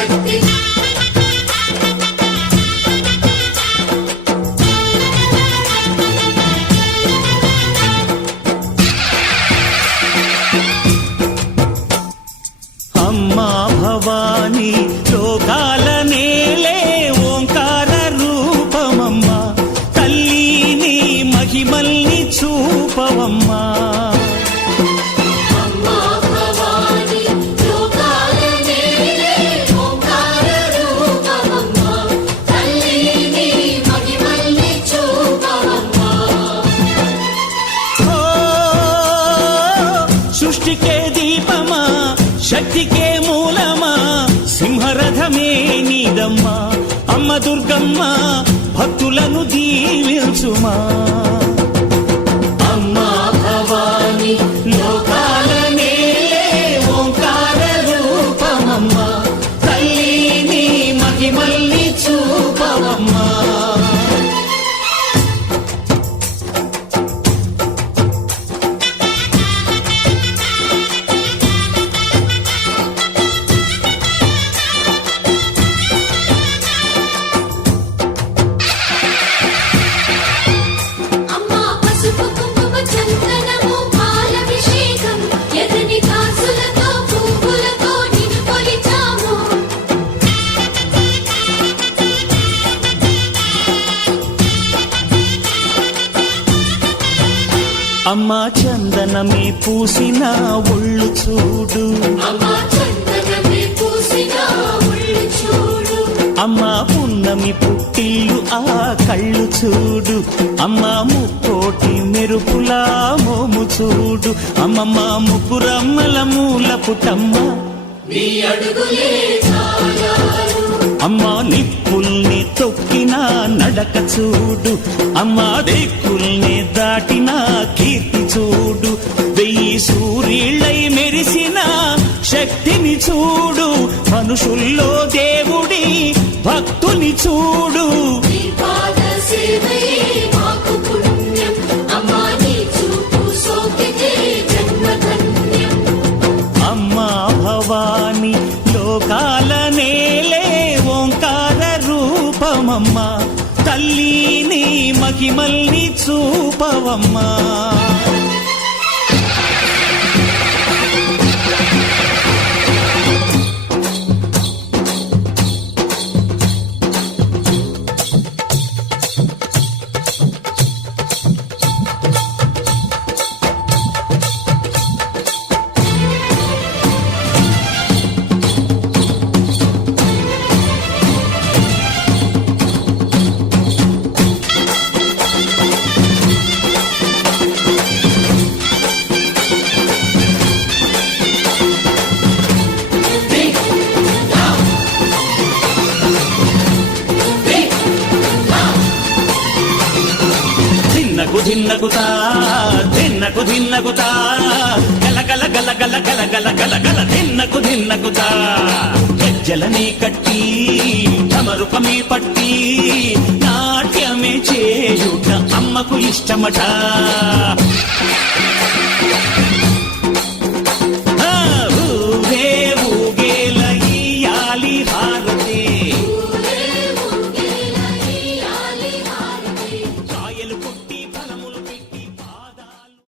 శక్తి అమ్మా భవాని లోకాల నేలే ఓంకార రూపమమ్మా తల్లిని మహిమల్ని చూపవమ్మా సృష్టికే దీపమా శక్తికే మూలమా సింహరథమే నీదమ్మా అమ్మ దుర్గమ్మ భక్తులను దీవించుమా అమ్మా భవాని లోకాల నేలే ఓంకార రూపమమ్మా తల్లిని మహిమల్ని చూపవమ్మా అమ్మా చందనమే పూసిన ఒళ్ళు చూడు అమ్మా పున్నమి పుట్టిల్లు ఆ కళ్ళు చూడు అమ్మా ముక్కోటి మెరుపులా మోము చూడు అమ్మమ్మ ముగ్గురమ్మల మూల పుటమ్మ అమ్మా నిప్పుల్ని తొక్కిన నడక చూడు అమ్మా దిక్కుల్ని దాటిన కీర్తి చూడు 1000 సూర్యుళ్ళై మెరిసిన శక్తిని చూడు మనుషుల్లో దేవుడి భక్తుని చూడు అమ్మా భవాని లోకాల నేలే ఓంకార రూపమమ్మా తల్లిని మహిమల్ని చూపవమ్మా ధిన్నకుతా ధిన్నకు ధిన్నకుతా గల గల గల గల గల గల గల గల ధిన్నకుతా గజ్జలనే కట్టి ఢమరుకమే పట్టి నాట్యమే చేయుట అమ్మకు ఇష్టమట